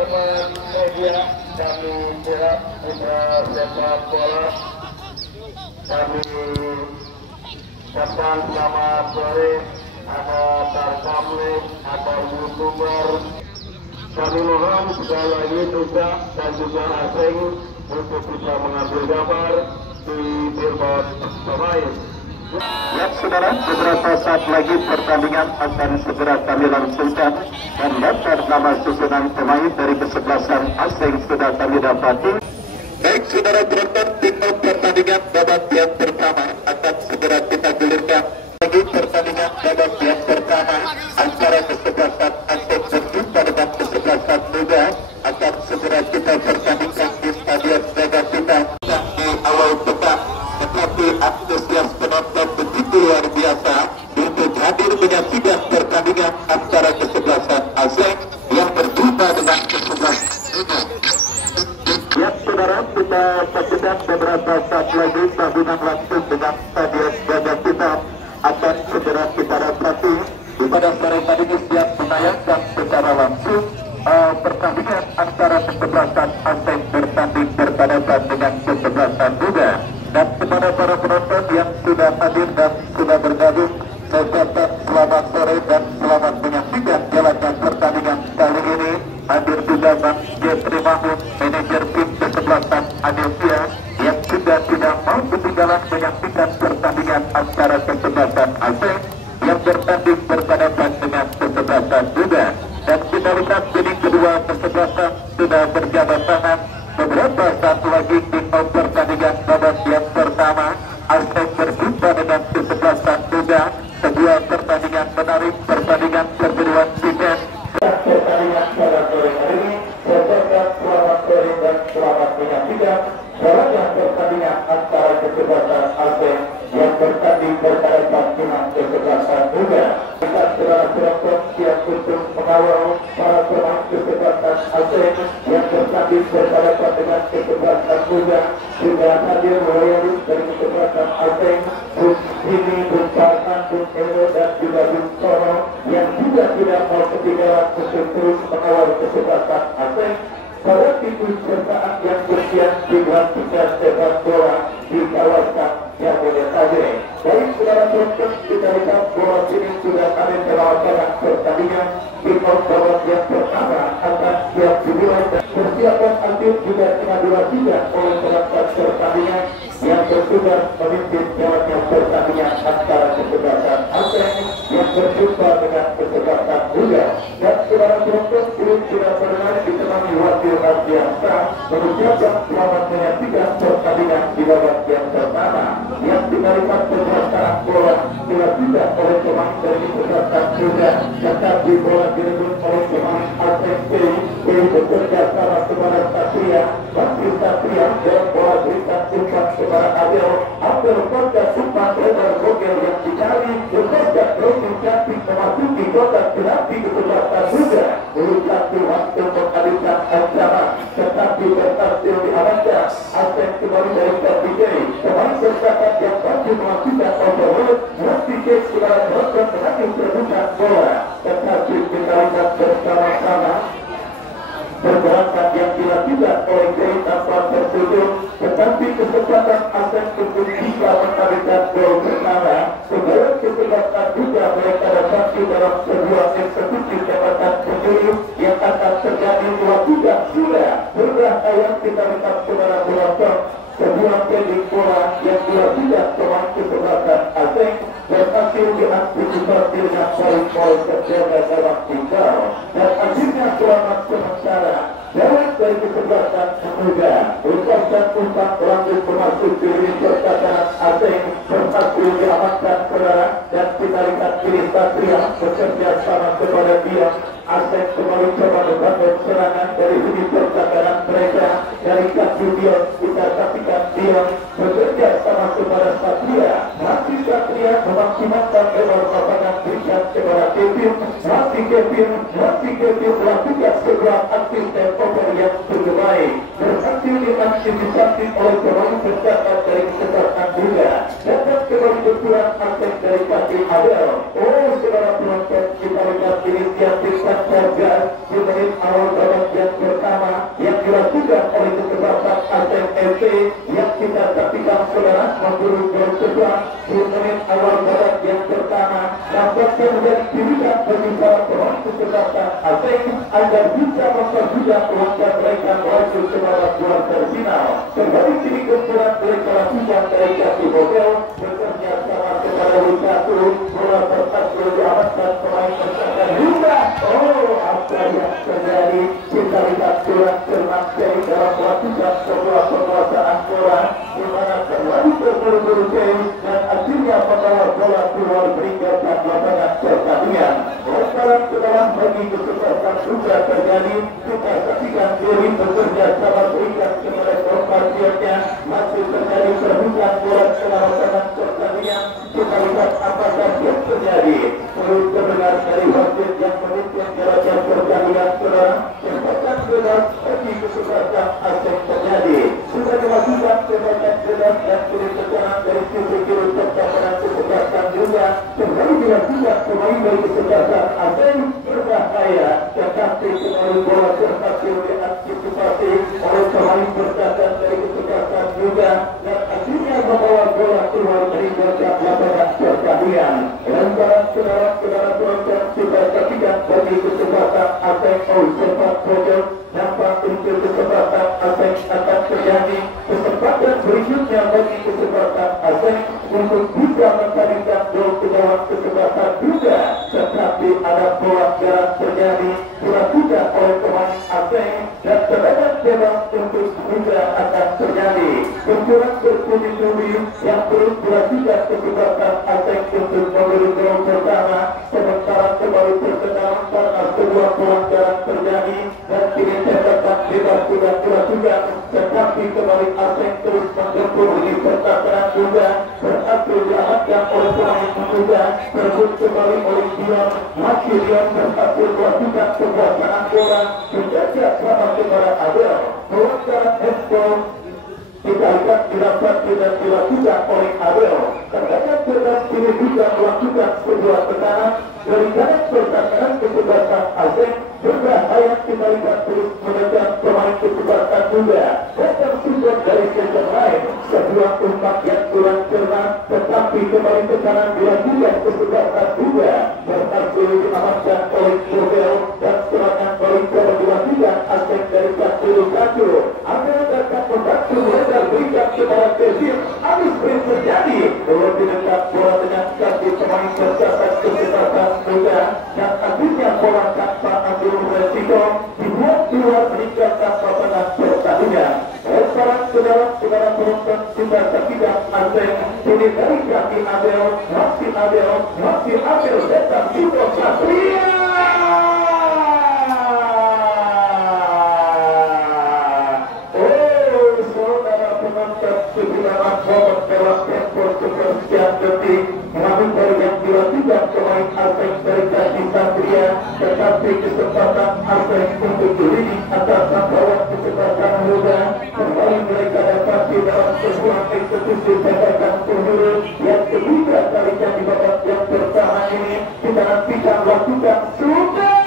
teman-teman media, kami pihak Putra Sepak Bola, kami ucapkan selamat sore. Ada tarkamlik, ada youtuber. Kami mohon sekali lagi juga dan juga asing untuk bisa mengambil gambar di billboard pemain. Ya saudara, beberapa saat lagi pertandingan akan segera kami langsungkan dan daftar nama susunan pemain dari kesebelasan asing sudah kami dapati. Baik saudara penonton, timur pertandingan babak yang pertama akan segera kita gulirkan. Lagi pertandingan babak yang pertama antara kesebelasan asing berjumpa dengan kesebelasan muda akan segera kita pertandingkan di Stadion Jagakarsa di awal pekan. Tetapi antusias penonton begitu luar biasa untuk hadir menyaksikan pertandingan antara kesebelasan asing yang berjumpa dengan kesebelasan muda. Ya saudara, kita saksikan beberapa saat lagi sambungan langsung dengan Stadion Jagakarsa akan segera kita dapati di pada sore tadi siap menayangkan secara langsung pertandingan antara kesebelasan asing bertanding berhadapan dengan kesebelasan muda. Dan kepada para penonton yang sudah hadir dan sudah bergabung, saya ucapkan selamat sore dan selamat menyaksikan jalannya pertandingan kali ini. Hadir juga Bang Jeffrey Mahmud, manajer tim kesebelasan Adelsia, yang sudah tidak mau ketinggalan menyaksikan pertandingan antara kesebelasan asing yang bertanding berhadapan dengan kesebelasan muda. Dan kita lihat ini kedua kesebelasan sudah berjabat tangan. Beberapa saat lagi di pertandingan babak yang pertama asing berjumpa dengan kesebelasan muda. Sebuah pertandingan menarik, pertandingan perguruan tinggi. Pertandingan pada sore hari ini, saya selamat sore dan selamat menyaksikan jalannya pertandingan antara kesebelasan asing yang bertanding berhadapan dengan kesebelasan muda. Kita saudara penonton siap untuk mengawal para pemain kesebelasan asing yang bertanding berhadapan dengan kesebelasan muda. Juga hadir loyalis dari kesebelasan asing, Bung Hini, Bung Farhan, Bung Ero dan juga Bung Sono yang juga tidak mau ketinggalan untuk terus mengawal kesebelasan asing pada keikutsertaan yang bersiap di pelantikan sepak bola di kawasan Jabodetabek. Baik saudara penonton, kita lihat bola sini sudah ada melaksanakan pertandingan di babak yang pertama akan siap dimulai dan persiapan atlet juga tengah dilakukan oleh perangkat pertandingan yang bertugas memimpin jalannya pertandingan antara kesebelasan asing yang berjumpa dengan kesebelasan muda. Dan saudara penonton, ini sudah bermain ditemani wakil Ardiansa mengucapkan selamat menyaksikan pertandingan di babak yang pertama yang diberikan penguasaan bola dilakukan oleh pemain dari kesebelasan muda, tetapi bola direbut oleh pemain ASP yang bekerja sama kepada Satria, Bakri Satria dan bola berikan umpan kepada Adel Koda umpan lebar gogel yang dicari bekerja dropping cantik memasuki kotak penalti kesebelasan muda. Satu waktu menghadirkan ancaman tetapi berhasil diamankan. Asep kembali dari kiri, pemain bersakat yang mampu melakukan overload masih kepada penonton mengambil terbuka bola, tetapi kita lihat bersama-sama pergerakan yang dilakukan oleh Gay tanpa tertutup, tetapi kesempatan Asep untuk bisa menarikkan gol pertama. Segala kesempatan juga mereka dapat dalam sebuah eksekusi tembakan penjuru yang akan terjadi dilakukan sudah berapa yang kita lihat saudara penonton. Sebuah pending bola yang dilakukan pemain kesebelasan asing berhasil diantisipasi dengan poin-poin terjaga dalam tinggal dan akhirnya selamat sementara jalan dari kesebelasan muda. Lepaskan umpan lanjut memasuki diri pertahanan asing berhasil diamankan saudara dan kita lihat kiri Satria bekerja sama kepada dia. Asing kembali coba membangun serangan dari sini pertahanan mereka dari kaki dia. Kita saksikan dia bekerja sama kepada Satria. Masih Satria memaksimalkan lebar lapangan berikan kepada Kevin. Masih Kevin melakukan sebuah aktif tempover yang cukup baik. Berhasil diantisipasi oleh pemain bersakat dari kesebelasan muda. Dapat kembali berkurang aktif dari kaki Adel. Oh saudara penonton, kita lihat inisiatif Satria di menit awal babak yang memburu gol kedua di menit awal babak yang pertama. Nampaknya menjadi pilihan bagi para pemain kesebelasan asing agar bisa mempermudah langkah mereka menuju ke babak kuarter final. Kembali kini kumpulan reklamasian dari Kaki Hotel bekerja sama kepada Wisatu bola berhasil diamankan pemain tersangka juga. Oh, apa yang terjadi? Kita lihat kurang cermat dari dalam melakukan sebuah penguasaan bola di mana terlalu terburu-buru dan akhirnya membawa bola keluar meninggalkan lapangan pertandingan. Sekarang setelah bagi kesempatan juga terjadi, kita saksikan diri bekerja sama berikan kepada kompasiannya masih terjadi terbuka bola ke lapangan pertandingan. Kita lihat apakah yang terjadi. Perlu terdengar dari wasit yang menimpin jalannya pertandingan sekarang. Kesempatan jelas bagi kesempatan asing terjadi. Sudah dilakukan kesempatan jelas dan kiri tekanan dari sisi kiri pertahanan kesempatan juga. Kembali dilakukan pemain dari kesempatan asing berbahaya. Tetapi kembali bola berhasil diantisipasi oleh pemain pertahanan dari kesempatan juga. Dan akhirnya membawa bola keluar dari lapangan pertandingan. Lantaran saudara-saudara penonton sudah ketiga bagi kesempatan asing sepak bola nampak untuk kesempatan asing akan terjadi. Kesempatan berikutnya bagi kesempatan asing untuk bisa mencarikan gol ke dalam kesempatan juga. Tetapi ada bola jarak terjadi dilakukan oleh pemain asing dan tendangan bebas untuk juga akan terjadi. Benturan bertubi-tubi yang perlu dilakukan kesempatan asing untuk memberi gol pertama. Sementara kembali terkenal karena sebuah pelanggaran terjadi dan kini tembakan bebas sudah dilakukan. Tetapi kembali asing terus menggempur di pertahanan juga berhasil diamankan oleh pemain juga. Terbut kembali oleh Dion. Masih Dion berhasil melakukan penguasaan bola menjaga sama kepada Abel. Pelanggaran handball kita lihat didapat tidak dilakukan oleh Abel. Tendangan bebas ini juga melakukan sebuah tekanan dari kanan pertahanan kesebelasan asing berbahaya. Kita lihat terus menekan pemain kesebelasan juga dan tersudut dari sektor lain. Sebuah umpak yang kurang cermat tetapi kembali tekanan dilakukan kesebelasan juga berhasil diamankan oleh Abel dan serangan balik dilakukan asing dari satu. Abel dapat membantu mereka berikan kepada Persib. Habis sprint terjadi lebih dekat bola dengan kaki pemain pertahanan kesebelasan juga dan akhirnya bola tanpa ambil resiko dibuat keluar meninggalkan lapangan pertandingan. Sekarang saudara-saudara penonton sudah tidak asing ini dari kaki Abel masih Abel datang Tito Satria. Dalam tempo sepersekian detik namun dari yang dilakukan pemain asing dari kaki Satria tetapi kesempatan asing untuk diri atas bawah kesempatan muda kembali mereka dapati dalam sebuah eksekusi tembakan penurut yang ketiga kalinya di babak yang pertama ini. Kita nantikan lakukan sudah.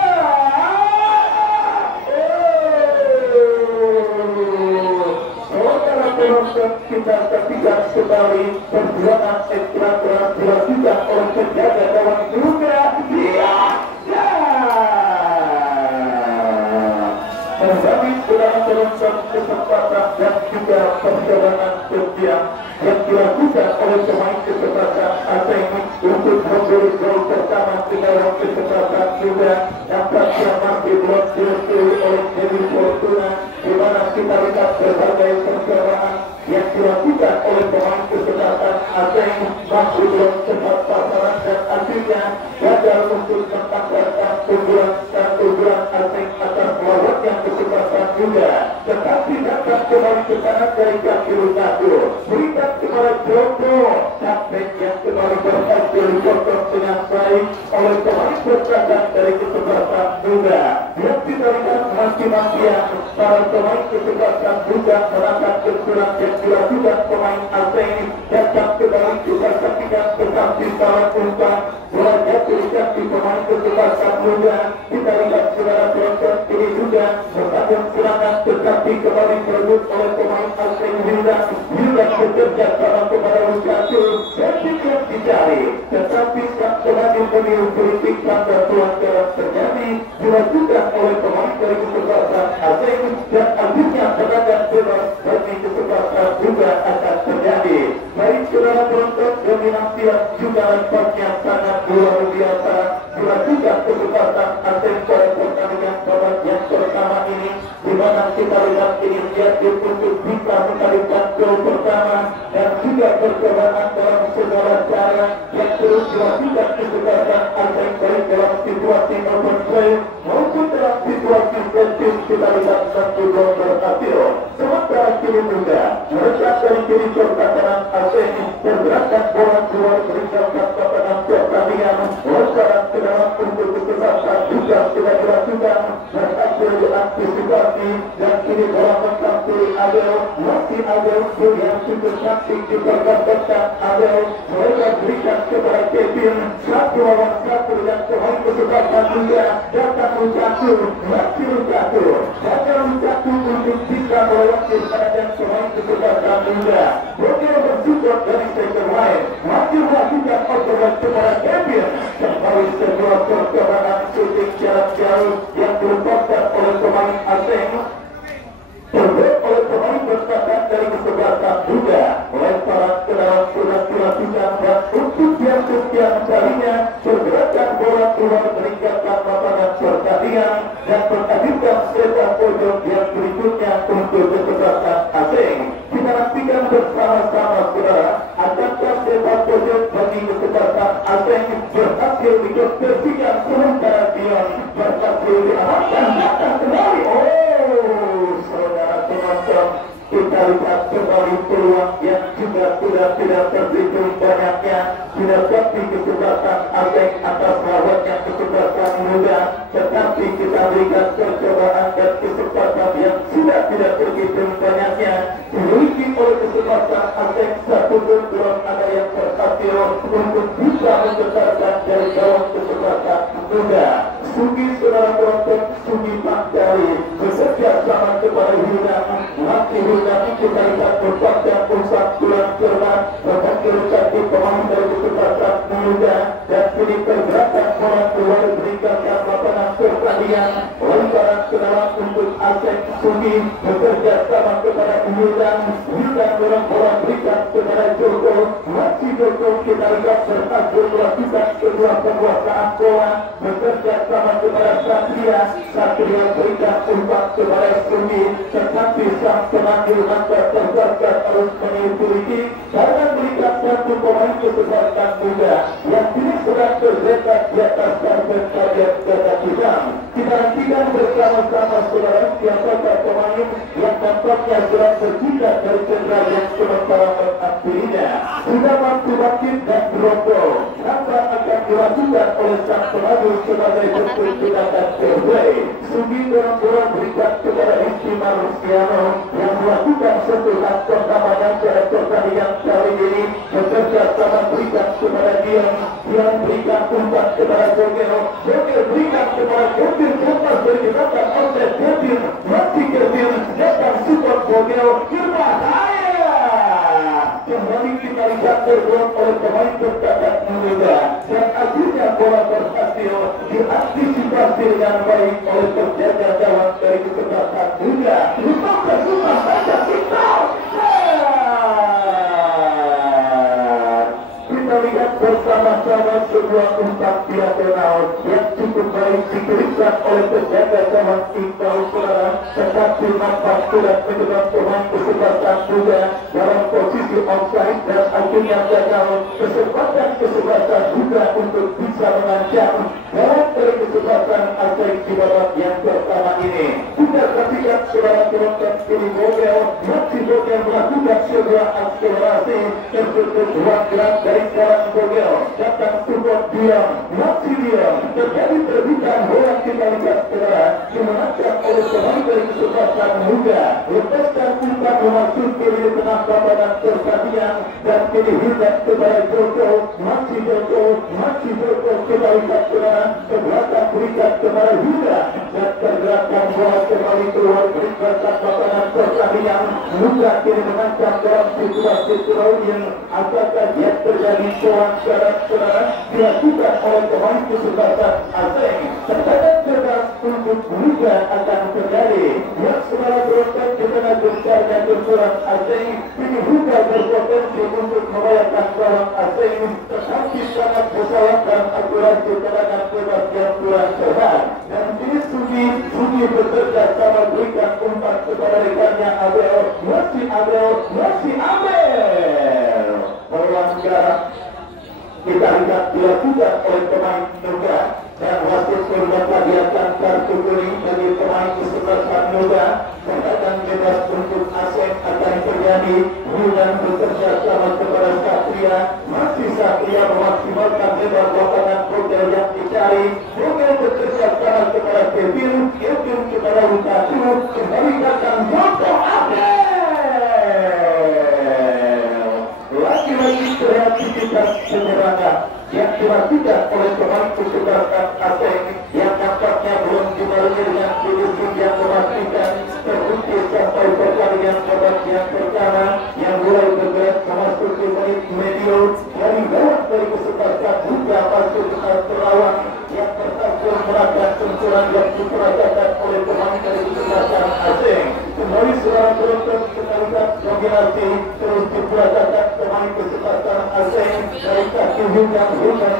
Kita saksikan kembali perjuangan ekstra keras dilakukan oleh penjaga gawang juga. Kembali dalam penonton kesempatan dan juga perjalanan kerja yang dilakukan oleh pemain kesempatan asing untuk memberi gol pertama di dalam kesempatan juga nampaknya masih belum direstui oleh Dewi Fortuna di mana kita lihat berbagai perjalanan yang dilakukan oleh pemain kesempatan asing masih belum sempat pasaran dan akhirnya gagal untuk mendapatkan unggulan asing atas lawan yang kesempatan juga. Tetapi dapat kembali ke kanan dari kaki Wisatu berikan kepada Joko sampai yang kembali berhasil dipotong dengan baik oleh pemain pertahanan dari kesempatan juga. Yang kita lihat maki-makian para pemain kesempatan juga menangkap kekurangan yang dilakukan pemain asing datang kembali kita saksikan tetapi salah umpan bola jatuh di kaki pemain kesempatan juga. Kita lihat saudara penonton ini juga membangun serangan tetapi kembali berebut oleh pemain asing Hilda bekerja sama kepada dicari, tetapi sang pengadil pemilu politik tanda tuan kerap terjadi dilakukan oleh pemain dari kesebelasan asing dan akhirnya tendangan bebas bagi kesebelasan juga akan terjadi. Baik saudara penonton, dominasi juga lemparnya sangat luar biasa dilakukan kesebelasan asing pada pertandingan babak yang pertama ini, di mana kita lihat inisiatif untuk bisa mengalihkan gol pertama dan juga percobaan dalam segala cara yang terus dilakukan kesebelasan asing baik dalam situasi open play maupun dalam situasi penting. Kita lihat satu gol berhasil. Sementara kini juga mereka dari kiri serta kanan asing pergerakan bola keluar meninggalkan papanan pertandingan. Lontaran ke dalam untuk kesebelasan juga sudah dilakukan berhasil diantisipasi dan kini bola mencapai Abel. Masih Abel yang cukup cantik dipergabungkan Abel. Mereka berikan kepada Kevin satu lawan satu dan pemain kesebelasan juga datang Lukaku. Masih Lukaku hanya Lukaku untuk bisa melewati badan pemain kesebelasan juga. Beliau bersupport dari second line. Masih melakukan otomat kepada Kevin. Kembali sebuah percobaan shooting jarak jauh yang dilakukan oleh pemain asing. Terbaik oleh pemain bertahan dari kesebelasan juga. Lemparan ke dalam sudah dilakukan dan untuk yang sekian kalinya pergerakan bola keluar meninggalkan lapangan pertandingan dan menghadirkan sepak pojok yang berikutnya untuk kesebelasan asing. Kita nantikan bersama-sama saudara, akankah sepak pojok bagi kesebelasan asing berhasil dikonversikan sementara Dion berhasil diamankan datang kembali. Saudara penonton, kita lihat kembali peluang yang juga sudah tidak terhitung banyaknya didapati kesebelasan asing atas lawannya kesebelasan muda, tetapi kita berikan percobaan dan kesempatan yang sudah tidak terhitung banyaknya dimiliki oleh kesebelasan asing. Satu gol belum ada yang berhasil untuk bisa membesarkan dari gawang kesebelasan muda. Sugi saudara penonton, Sugi Pangkari bekerja sama kepada Hildan. Nanti Hildan kita lihat berpasang pusat tulang cermat berhasil cantik pemain dari kesebelasan muda dan kini pergerakan bola keluar meninggalkan lapangan pertandingan. Lemparan ke dalam untuk Asep. Sugi bekerja sama kepada Hildan. Hildan dorong bola berikan kepada Joko. Masih Joko kita lihat berhasil melakukan kedua penguasaan bola bekerja sama kepada Satria. Satria berikan umpan kepada Sugi, tetapi sang pengambil angkat terbatas harus mengikuti karena berikan satu pemain kesebelasan muda yang kini sedang terletak di atas karpet karet ganda hitam. Kita nantikan bersama-sama saudara siapakah pemain yang tampaknya sedang terhindar dari cedera yang sementara mengakhirinya. Sudah mampu bangkit dan berobol. Apa akan dilakukan oleh sang pengadil sebagai bentuk tindakan fair play? Sugi dorong-dorong berikan kepada Rizky Marusiano yang melakukan sentuhan pertamanya pada pertandingan kali ini. Bekerja sama berikan kepada Dion. Dion berikan umpan kepada Jogel. Jogel berikan kepada Kevin. Lepas dari dimakan oleh Kevin. Masih Kevin datang support Jogel. Berbahaya. Kembali kita lihat terbuat oleh pemain bertakat muda dan akhirnya bola berhasil diantisipasi dengan baik oleh penjaga gawang dari kesebelasan muda. Rumah saja kita. Kita lihat bersama-sama sebuah umpan diagonal yang cukup baik diberikan oleh penjaga gawang Iqbal Saudara, tetapi nampak sudah menyebabkan pemain kesebelasan muda dalam posisi offside dan akhirnya gagal. Kesebelasan muda untuk bisa mengancam gawang dari kesebelasan asing di babak yang pertama ini. Sudah perhatikan saudara penonton, ini Bogel masih Bogel melakukan sebuah akselerasi tertutup ruang gerak dari seorang Bogel datang support Dion. Masih Dion terjadi terbitan bola kita lihat saudara dimenangkan oleh pemain dari kesebelasan muda. Lepaskan umpan memasuki di tengah papanan pertandingan dan kini hidup kepada Joko. Masih Joko kita lihat saudara ke belakang berikan diberikan kepada Yuda dan pergerakan bola kembali keluar beribadah pasangan pertandingan. Yuda kini mengancam dalam situasi yang apakah yang terjadi saudara dilakukan oleh pemain kesebelasan asing. Tekanan keras untuk Yuda akan terjadi. Yang saudara berontak di tengah gencar dan benturan asing. Ini Yuda berpotensi untuk membayarkan seorang asing, tetapi sangat bersalah dalam aturan keterangan bebas yang kurang sehat. Dan ini Sugi bekerja sama berikan umpan kepada rekannya Abel. Masih Abel. Pelanggaran kita lihat dilakukan oleh pemain Nuga dan wasit bermata diakan kartu kuning bagi pemain kesebelasan Nuga. Tendangan bebas untuk Aseng akan terjadi. Bulan bekerja sama kepada Satria. Masih Satria memaksimalkan lebar lapangan Bogel yang dicari. Bogel bekerja sama kepada Kevin kepada Lukatu. Kembali datang Joko Abel. Lagi-lagi kreativitas penyerangan yang dilakukan oleh pemain kesebelasan asing yang nampaknya belum dibarengi dengan finishing yang memastikan terbukti sampai pertandingan babak yang pertama yang mulai bergerak memasuki menit medio dari gawang dari kesebelasan juga masuk ke terlawan yang bertampil merapat sentuhan yang diperagakan oleh pemain dari kesebelasan asing. Kembali seorang penonton kita lihat dominasi terus diperagakan pemain kesebelasan asing dari kaki Hujan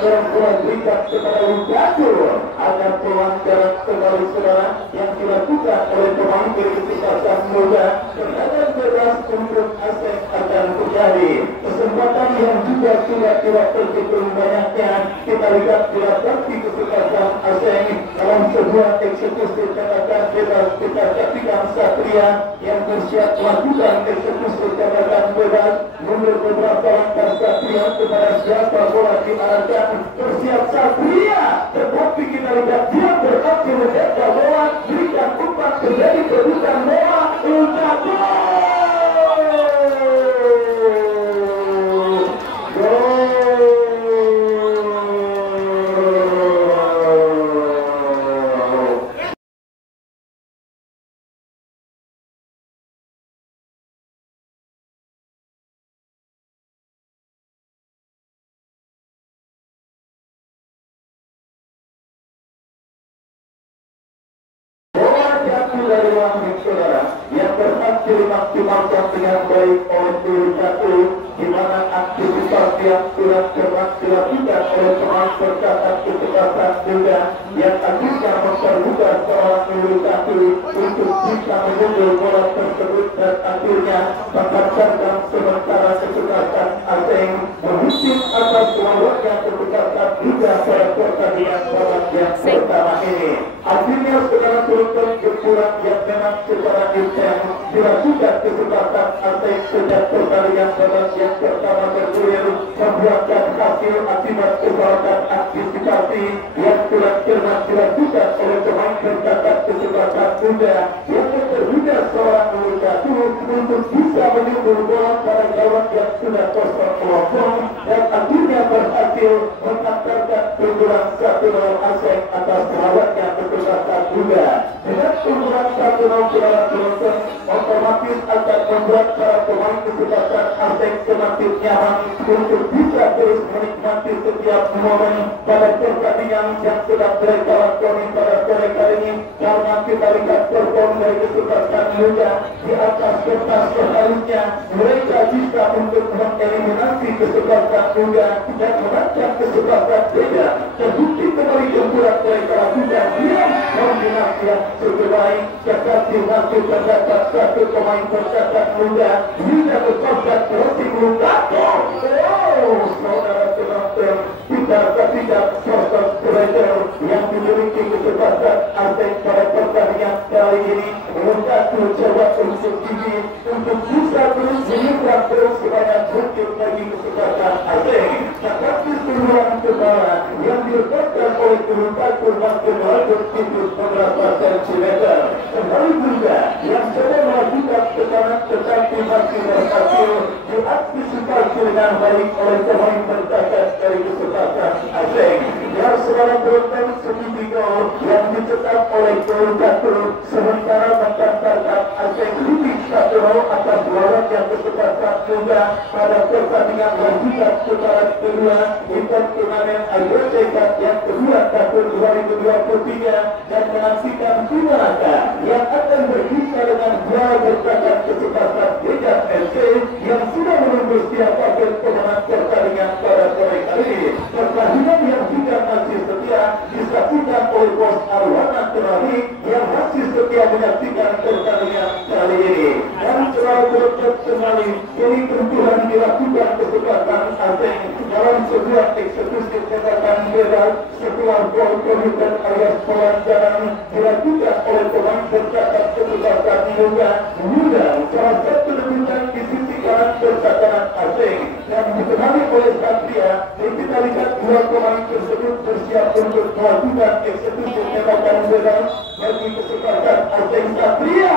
dalam bola berikan kepada Lukatu. Ada pelanggaran kembali saudara yang dilakukan oleh pemain dari kesebelasan Muda. Tendangan bebas untuk asing akan terjadi. Kesempatan yang juga sudah tidak begitu banyaknya kita lihat dilakukan kesebelasan asing dalam sebuah eksekusi tendangan bebas. Kita saksikan Satria yang bersiap melakukan eksekusi tendangan bebas. Mundur beberapa langkah Satria kepada siapa bola diarahkan. Bersiap Satria, tetapi kita lihat dia berhasil menjaga bola, berikan umpan terjadi kedudukan bola untuk dari ruang saudara yang berhasil dimaksimalkan dengan baik oleh Lukatu, di mana aktivitas yang sudah cermat dilakukan oleh pemain perkataan kesebelasan juga yang akhirnya mempermudah seorang Lukatu untuk bisa mengundur bola tersebut dan akhirnya menghasilkan sementara kesebelasan asing mengusir atas lawannya kesebelasan juga pada pertandingan babak yang pertama ini. Akhirnya saudara penonton berkurang yang memang secara intens dilakukan kesebelasan asing sejak pertandingan babak yang pertama bergulir membuahkan hasil akibat kesalahan antisipasi yang sudah cermat dilakukan oleh pemain berbakat kesebelasan muda yang terhubung seorang Lukatu untuk bisa menyumbur bola pada gawang yang sudah kosong dan akhirnya berhasil mengantarkan keunggulan 1-0 asing atas lawannya kesebelasan muda. Dengan keunggulan 1-0 penonton otomatis akan membuat para pemain kesebelasan asing semakin nyaman untuk bisa terus menikmati setiap momen pada pertandingan yang sedang mereka lakoni pada sore kali ini. Karena kita lihat perform dari kesebelasan muda di atas kertas seharusnya mereka bisa untuk mengeliminasi kesebelasan muda dan merancang kesebelasan beda. Terbukti kembali gempuran mereka lakukan dia kombinasi yang cukup baik. Kekasih masih terdapat satu pemain perkataan muda tidak berkontrak terhenti Lukatu. Saudara penonton, kita saksikan sosok striker yang memiliki kesempatan asing pada pertandingan kali ini. Lukatu coba untuk gigi untuk bisa terus menyeberang terus kebanyak mungkin bagi kesempatan asing. Tetapi seluruh kepala yang diletakkan oleh Lukatu makin lanjut tikus beberapa sentimeter. Kembali juga yang coba melakukan tekanan tetapi masih berhasil diantisipasi dengan baik oleh pemain bertakat dari kesebelasan asing. Yang saudara penonton segitiga yang kesempatan juga pada pertandingan lanjutan putaran kedua event turnamen IWC Cup yang kedua tahun 2023 dan menantikan Pinaka yang akan berjumpa dengan juara bertahan kesempatan Dejan FC yang sudah menunggu siapapun pemenang pertandingan pada sore hari ini. Pertandingan yang juga masih setia disaksikan oleh Bos Arwana Terari yang masih setia menyaksikan pertandingan kali ini. Dan selalu berkat kembali ini tentuan dilakukan kesempatan asing dalam sebuah eksekusi tembakan bebas setelah gol komitmen alias pelancaran dilakukan oleh pemain bercatat kesempatan muda salah satu rebutan di sisi kanan percakapan asing yang dikenali oleh Satria. Dan kita lihat dua pemain tersebut bersiap untuk melakukan eksekusi tembakan bebas bagi kesempatan asing Satria.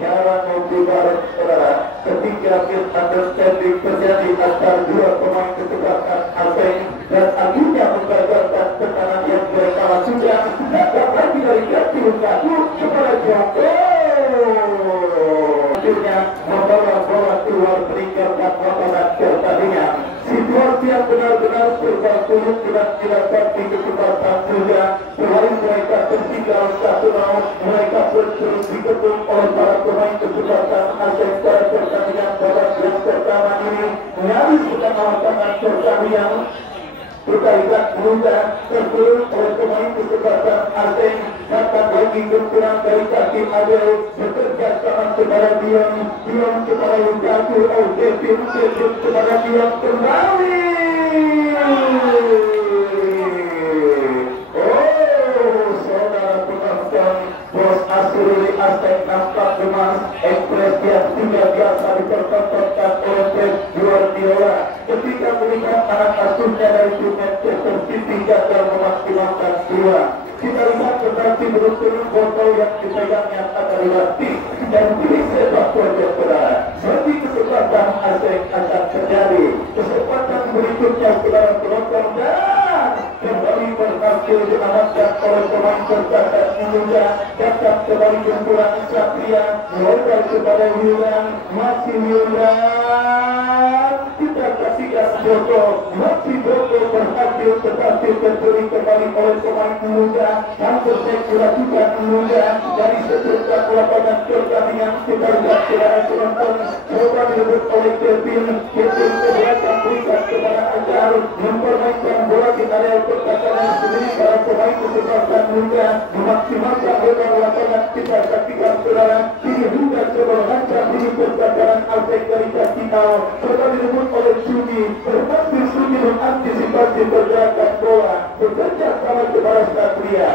Jangan membuat saudara ketika misunderstanding terjadi antara dua pemain kesempatan asing dan akhirnya membatalkan tekanan yang mereka lakukan. Dapat lagi dari kaki satu kepada Joko. Akhirnya membawa bola keluar meninggalkan lapangan pertandingan. Situasi yang benar-benar serba sulit tidak di kesempatan juga. Selain mereka tertinggal 1-0, mereka terus dikepung oleh para pemain kesempatan asing pada pertandingan babak yang pertama ini. Nyaris mengalahkan pertandingan. Kita lihat muda terpuruk oleh pemain kesempatan asing. Dapat lagi berkurang dari kaki Adel bekerja sama kepada Dion kepada Lukaku, Kevin kepada Dion kembali. Saudara penonton, Bos Asruli Aztek nampak gemas. Ekspresi yang tidak biasa dipertontonkan oleh Pep Guardiola ketika melihat anak asuhnya dari tim Manchester City gagal memaksimalkan peluang. Kita lihat seperti beruntun foto yang dipegangnya akan dilatih dan pilih sepak bola saudara. Bagi kesempatan asing akan terjadi. Kesempatan berikutnya saudara penonton dan kembali berhasil diamankan oleh pemain berbakat Indonesia. Datang kembali gempuran Satria melontar kepada Wildan, masih Wildan. Kita kasihkan foto, masih foto berhasil tetapi terberi kembali oleh pemain muda. Hampir dilakukan muda dari seterusnya lapangan pertandingan. Kita lihat saudara penonton, coba direbut oleh Kevin keberatan berikan kepada Ajar mempermainkan bola di area pertahanan sendiri. Para pemain kesempatan muda memaksimalkan lebar lapangan. Kita saksikan saudara ini juga coba lancar di pertahanan asing dari Kakinau. Coba direbut oleh Sudi, berhasil Sudi mengantisipasi pergerakan bola, bekerja sama kepada Satria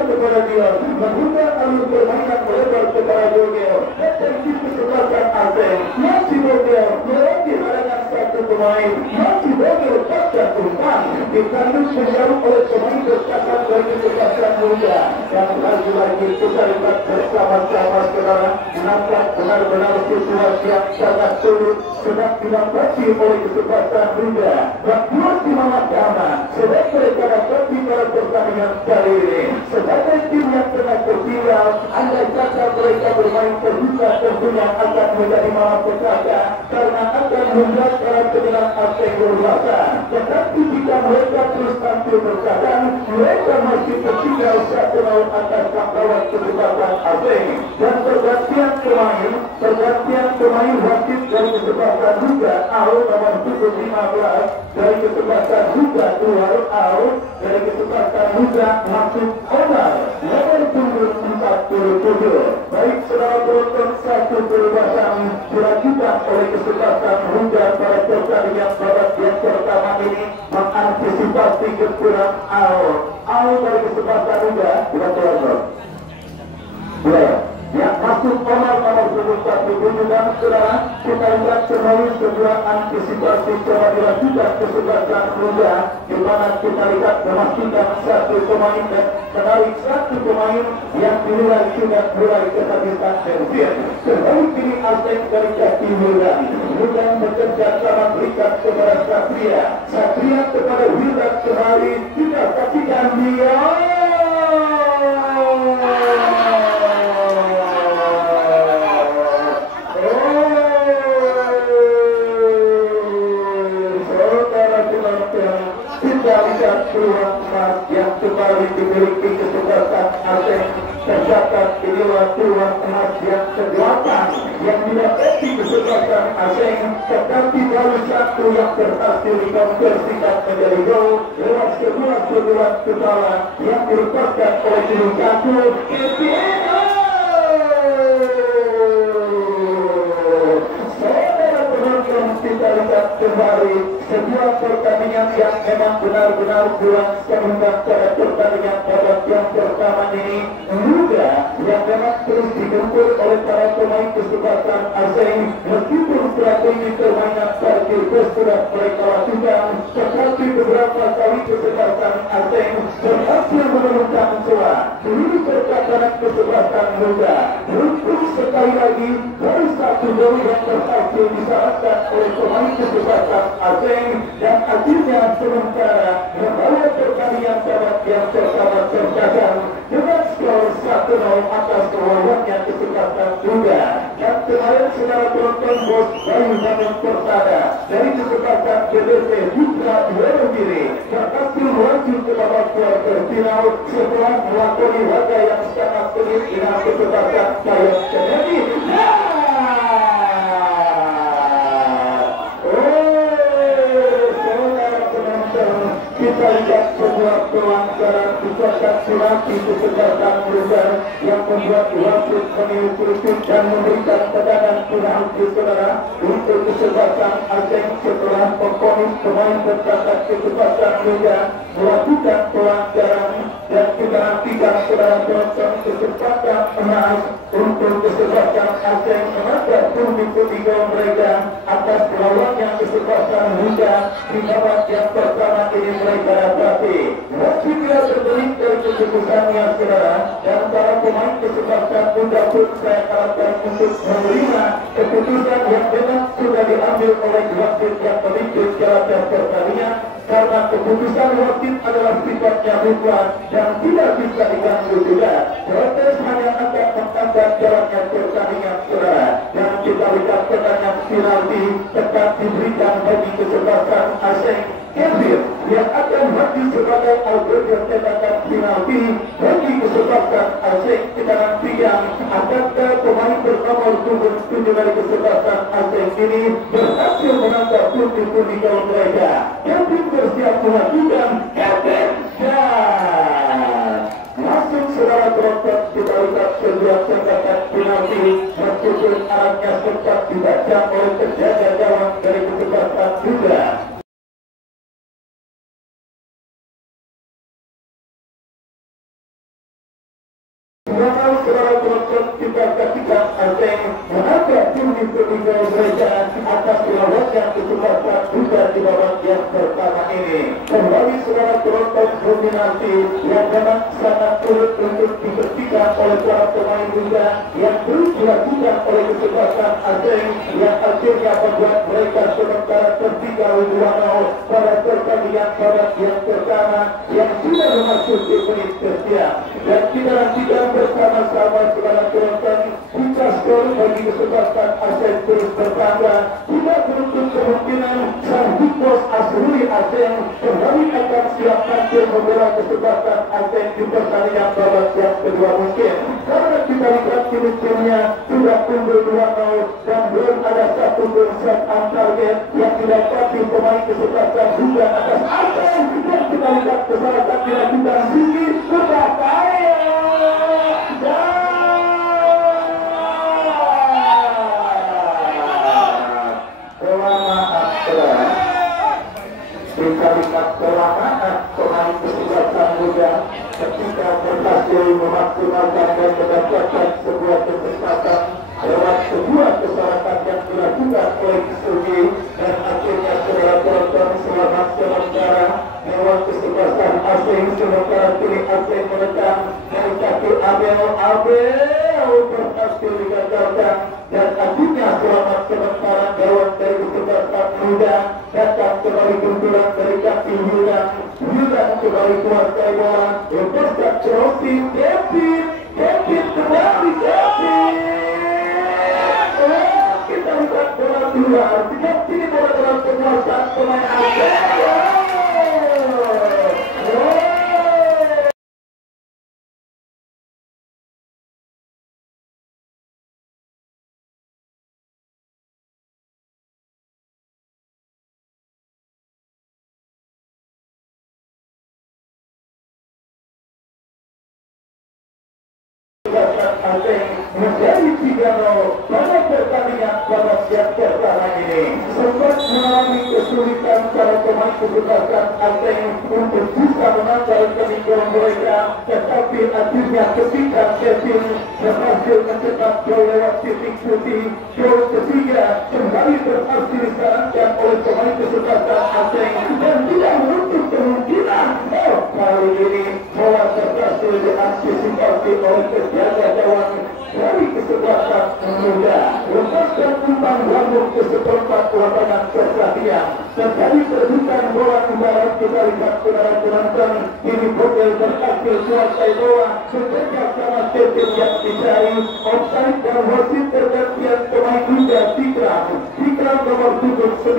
kepada dia, membuka alur permainan melebar kepada Bogel. Dan dari kesempatan asing masih Bogel melewati halangan satu pemain, masih Bogel pasca umpan ditanduk menjauh oleh pemain bercatat dari kesempatan muda. Dan lagi kita lihat bersama-sama saudara, nampak benar-benar situasi yang sangat sulit sedang dilapasi oleh kesempatan muda. Bagus di Mamadama sedang mereka dapat di pertandingan kali ini. Sebagai tim yang tengah tertinggal, andai kata mereka bermain terbuka tentunya akan menjadi malapetaka karena akan membuat para penyerang asing berbahasa. Tetapi jika mereka terus tampil berkadang, mereka masih tertinggal 1-0 atas kawan kesempatan asing. Dan pergantian pemain wasit dari kesempatan juga out nomor 15 dari kesempatan juga keluar out dari kesempatan juga masuk Omar nomor 47. Baik saudara penonton, satu perubahan dilakukan oleh kesempatan muda pada pertandingan babak yang pertama ini mengantisipasi kekurangan out dari kesempatan muda yang masuk Omar nomor 21 dan saudara kita lihat kembali sebuah antisipasi coba dilakukan kesempatan muda di mana kita lihat memastikan satu pemain dan menarik satu pemain yang dinilai sudah mulai kehabisan bensin. Kembali kini asing dari kaki Wildan bekerja sama berikan kepada Satria kepada Wildan kembali kita saksikan dia. Tercatat peluang emas yang kembali dimiliki kesebelasan Aseng. Tercatat inilah peluang emas yang ke-8 yang didapati kesebelasan Aseng. Tetapi baru satu yang berhasil dikonversikan menjadi gol lewat sebuah pukulan kepala yang dilepaskan oleh tim satu Cristiano. Saudara penonton, kita lihat kembali sebuah pertandingan yang memang benar-benar kurang seimbang pada pertandingan babak yang pertama ini. Juga yang memang terus dikumpul oleh para pemain kesebelasan Aseng. Meskipun strategi permainan parkir bus sudah mereka lakukan, tetapi beberapa kali kesebelasan Aseng berhasil menemukan celah. Ini perkataran kesebelasan muda. Untuk sekali lagi baru satu gol yang berhasil disyaratkan oleh pemain kesebelasan Aseng dan akhirnya sementara membawa pertandingan babak yang pertama tercatat dengan skor 1-0 atas lawannya kesebelasan muda. Dan kemarin saudara penonton bos Bayu Namun Persada dari kesebelasan BBC Putra Wonogiri berhasil melaju ke babak kuarter final setelah melakoni laga yang sangat sulit dengan kesebelasan Sayap Kediri. Kita lihat sebuah pelanggaran ucapan penalti kesebelasan muda yang membuat wasit meniup dan memberikan tendangan penalti saudara untuk kesebelasan Aseng setelah pengkomis pemain berpangkat kesebelasan muda melakukan pelanggaran dan kita nantikan saudara penonton kesempatan emas untuk kesebelasan Aseng menangkap pundi-pundi gol mereka atas lawannya kesebelasan muda di babak yang pertama ini mereka dapati. Meski tidak terbelit dari keputusannya saudara dan para pemain kesebelasan muda pun saya harapkan untuk menerima keputusan yang memang sudah diambil oleh wasit yang memimpin jalannya pertandingan, karena keputusan wasit adalah sifatnya mutlak dan tidak bisa diganggu juga. Protes hanya akan menghambat jalannya pertandingan saudara. Dan kita lihat pertandingan penalti tetap diberikan bagi kesebelasan Aseng. Kevin yang akan maju sebagai arbiter tembakan penalti bagi kesebelasan Aseng. Kita nantikan apakah pemain bernomor 7 dari kesebelasan Aseng ini berhasil menangkap pundi-pundi gol mereka. Kevin bersiap melakukan Kevin dan langsung saudara penonton kita lihat sebuah tembakan penalti meskipun arahnya sempat dibaca oleh penjaga gawang dari kesebelasan juga. Walau saudara penonton kita saksikan Aseng menangkap pundi-pundi gol mereka atas lawannya kesebelasan muda di babak yang pertama ini. Kembali saudara penonton dominasi yang memang sangat sulit untuk dibuktikan oleh para pemain muda yang terus dilakukan oleh kesebelasan Aseng yang akhirnya membuat mereka sementara tertinggal 2-0 pada pertandingan babak yang pertama yang sudah memasuki menit kesiap. Dan kita nantikan bersama-sama saudara penonton jika skor bagi kesebelasan Aseng terus bertambah, tidak menutup kemungkinan sang big boss Asruli Aseng kembali akan siap tampil membela kesebelasan Aseng di pertandingan babak yang kedua mungkin. Karena kita lihat timnya sudah unggul 2-0 dan belum ada satu gol set on target yang didapati pemain kesebelasan juga atas Aseng. Dan kita lihat kesalahan dilakukan Siki Surabaya. Kelamaan pemain kesebelasan muda ketika berhasil memaksimalkan dan mendapatkan sebuah kesempatan lewat sebuah kesalahan yang dilakukan oleh Kisugi dan akhirnya saudara penonton selamat sementara lewat kesebelasan Aseng. Sementara kini Aseng menekan dari kaki Abel berhasil digagalkan dan akhirnya selamat sementara gawang dari kesebelasan muda datang kembali benturan dari kaki Yudan kembali kuasai bola lepaskan crossing Kevin kembali Kevin. Kita lihat bola keluar, tidak kini bola dalam penguasaan pemain Aseng. Asing menjadi 3-0 pada pertandingan pada siang pertama ini. Sempat mengalami kesulitan para pemain kesebelasan Asing untuk bisa menambah keunggulan mereka, tetapi akhirnya ketika Kevin berhasil mencetak gol lewat titik putih, gol ketiga kembali berhasil disarankan oleh pemain kesebelasan Asing dan tidak menutup kemungkinan kali ini bola berhasil diantisipasi oleh penjaga gawang dari kesebelasan muda. Lepaskan umpan lambung ke seperempat lapangan pertandingan. Terjadi perebutan bola ibarat kita lihat saudara penonton. Ini Bogel berhasil kuasai bola, bekerja sama Kevin yang dicari. Offside dan wasit pergantian pemain muda Tikram nomor 90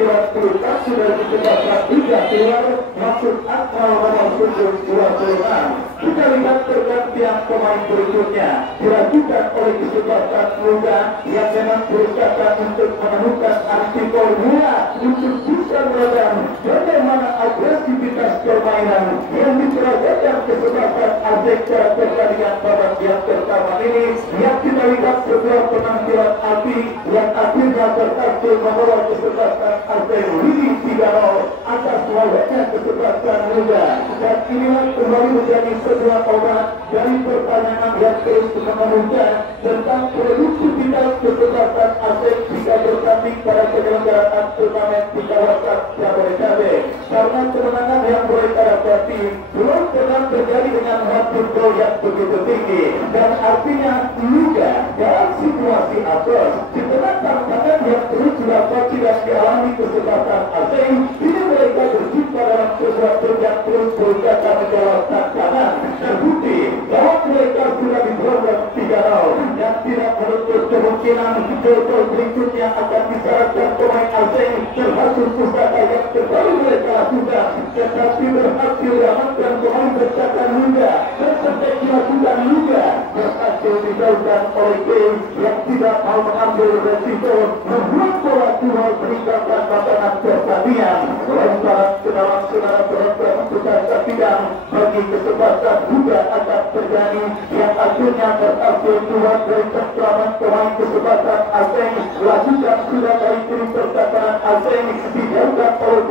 sudah disebabkan tidak keluar, masuk Akmal nomor 26. Kita lihat pergantian pemain berikutnya dilakukan oleh kesebelasan muda yang memang berusaha untuk menemukan arti formula untuk bisa meredam bagaimana agresivitas permainan yang diperagakan kesebelasan Asing pada pertandingan babak yang pertama ini, yang kita lihat sebuah penampilan api yang akhirnya berhasil membawa kesebelasan Asing leading 3-0 atas lawannya kesebelasan muda. Dan inilah kembali menjadi sebuah obat dari pertanyaan yang terus mengemuka tentang produktivitas kesebelasan Asing jika bertanding pada penyelenggaraan turnamen di kawasan Jabodetabek. Karena kemenangan yang mereka dapati belum pernah terjadi dengan margin gol yang begitu tinggi, dan artinya juga dalam situasi adverse di tengah tantangan yang terus didapati dan dialami kesebelasan Asing, ini mereka berjumpa dalam sesuatu yang terus berusaha menjawab tantangan. Terbukti bahwa mereka sudah dibuat 3-0 dan tidak menutup kemungkinan gol berikutnya akan disarankan pemain Asing, termasuk usaha yang terbaru mereka lakukan, tetapi berhasil diamankan pemain bercatat muda dan sempat dilakukan juga berhasil dijauhkan oleh Kane yang tidak mau mengambil resiko membuat bola keluar meninggalkan lapangan pertandingan. Lemparan ke dalam saudara penonton bukan saksikan bagi kesempatan juga akan terjadi yang akhirnya berhasil keluar dari cengkraman pemain kesempatan Asing. Lakukan sudah dari tim pertahanan Asing dijauhkan oleh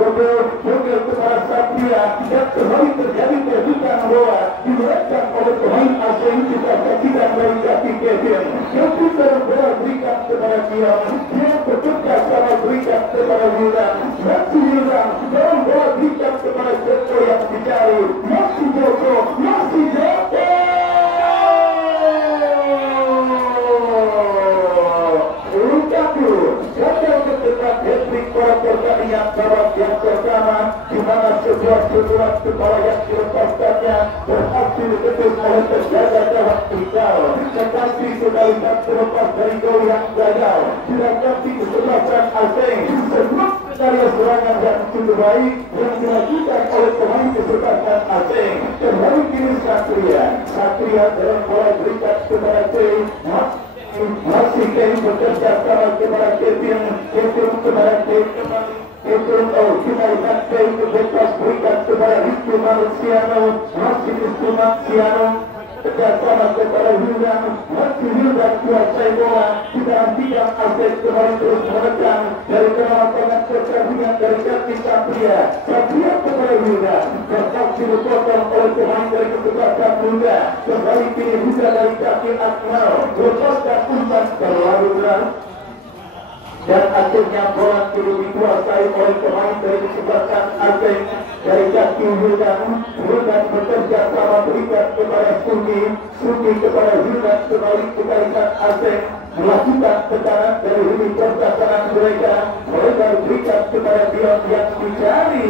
Bogel kepada Satria dan kembali terjadi perebutan bola dilakukan oleh pemain Asing. Kita saksikan dari kaki Kevin yang putar bola berikan kepada Dion, dia bekerja sama berikan kepada Wildan, masih Wildan dalam bola berikan kepada Joko yang dicari, masih Joko Lukaku gagal mencetak hat-trick pada pertandingan babak yang pertama, di mana sebuah sebuah kepala yang dilepaskannya berhasil diketuk oleh penjaga gawang Iqbal. Tetapi sudah lihat terlepas dari gol yang gagal dilakukan kesebelasan Asing. Sebelum dari serangan yang cukup baik yang dilakukan oleh pemain kesebelasan Asing, kembali kini Satria dalam bola berikan kepada Kane, masih Kane bekerja sama kepada Kevin kepada Kane kita lihat Kane bebas berikan kepada Rizky Marciano, masih Rizky Marciano bekerjasama kepada Wildan, masih Wildan kuasai bola, kita hentikan Asing kembali terus menekan dari tengah lapangan pertandingan dari kaki Satria kepada Wildan, berhasil dipotong oleh pemain dari kesebelasan muda. Kembali kini juga dari kaki Akmal, lepaskan umpan terlalu berat dan akhirnya bola kini dikuasai oleh pemain dari kesebelasan Asing dari kaki Wildan bekerja sama berikan kepada Sugi kepada Wildan. Kembali kita lihat Asing melakukan tekanan dari lini pertahanan mereka berikan kepada Dion yang dicari,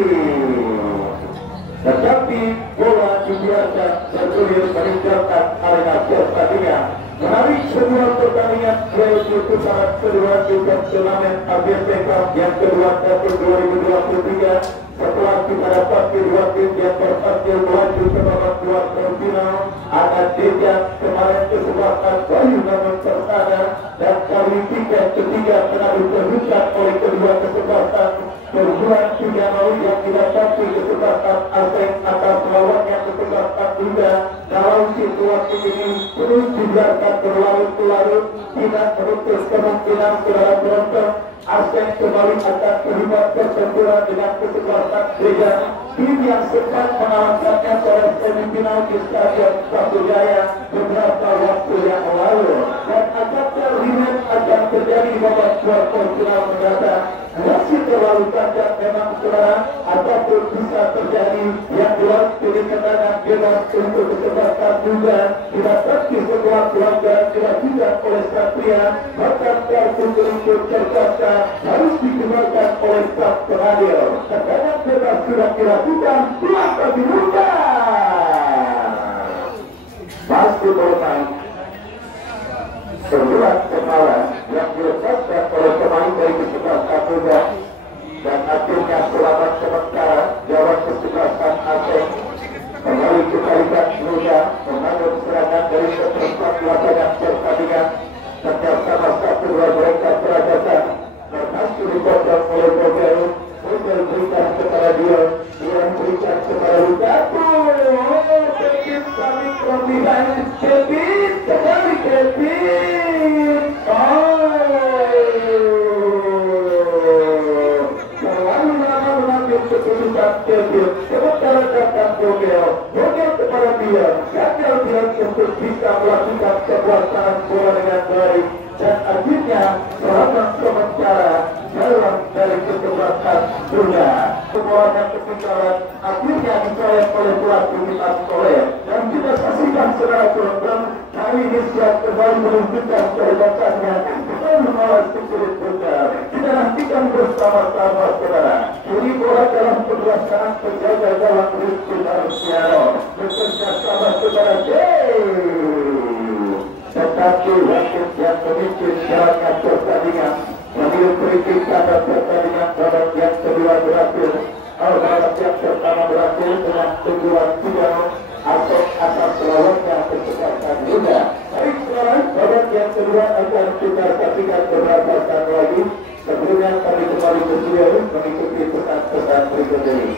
tetapi bola dibiarkan bergulir meninggalkan area pertandingan. Menarik sebuah pertandingan yaitu putaran kedua juga turnamen AFC Cup yang kedua tahun 2023. Setelah kita dapati dua tim yang berhasil melaju ke babak kuarter final, ada jejak kemarin kesempatan bayu namun tersadar, dan kali ketiga telah diperlukan oleh kedua kesempatan perbuatan 3-0 yang didapati kesempatan Asing atas lawannya kesempatan kesempatan juga dalam situasi ini terus dibiarkan berlarut-larut, tidak menutup kemungkinan saudara penonton Aseng kembali akan terlibat pertempuran dengan kesebelasan beda. Tim yang sempat mengalahkannya pada semifinal di Stadion Batujaya beberapa waktu yang lalu, dan agaknya rematch akan terjadi babak kuarter final mendatang. Masih terlalu panjang memang saudara, apapun bisa terjadi. Yang jelas pilih kemenangan bebas untuk kesempatan juga didapati setelah pelanggaran dilakukan oleh Satria, bahkan kartu kuning tercatat harus dikeluarkan oleh staf pengadil. Tendangan bebas sudah dilakukan, maka dibuka. Pasti bermain sebuah kepala yang dilepaskan oleh pemain dari kesebelasan muda, dan akhirnya selamat sementara jawab kesebelasan Aceh. Kembali kita lihat muda membangun serangan dari seperempat lapangan pertandingan, bersama satu dua mereka peradaban berhasil dipotong oleh Bogel. Bogel berikan kepada dia berikan kepada Lukaku. Kevin saling from behind. Kevin kembali Kevin. Terlalu lama mengambil keputusan Kevin. Sementara datang Bogel. Bogel kepada dia. Gagal dia untuk bisa melakukan sebuah serangan bola dengan baik, dan akhirnya serangan sementara dalam dari kesebelasan dunia. Bola yang ketinggalan akhirnya dicolek oleh pelaku Milan Soleh, dan kita saksikan saudara penonton kali ini siap kembali menunjukkan kehebatannya dengan menolak sesulit benar. Kita nantikan bersama-sama saudara. Ini bola dalam penguasaan penjaga gawang Rizky Marciano bekerja sama saudara tetapi wasit yang memimpin jalannya pertandingan menilai free pada pertandingan babak yang kedua berakhir. Babak yang pertama berakhir dengan keunggulan 3 atau atas lawannya kesempatan juga. Baik sekarang babak yang kedua akan kita saksikan beberapa saat lagi. Sebelumnya kami kembali ke studio mengikuti pesan-pesan berikut ini.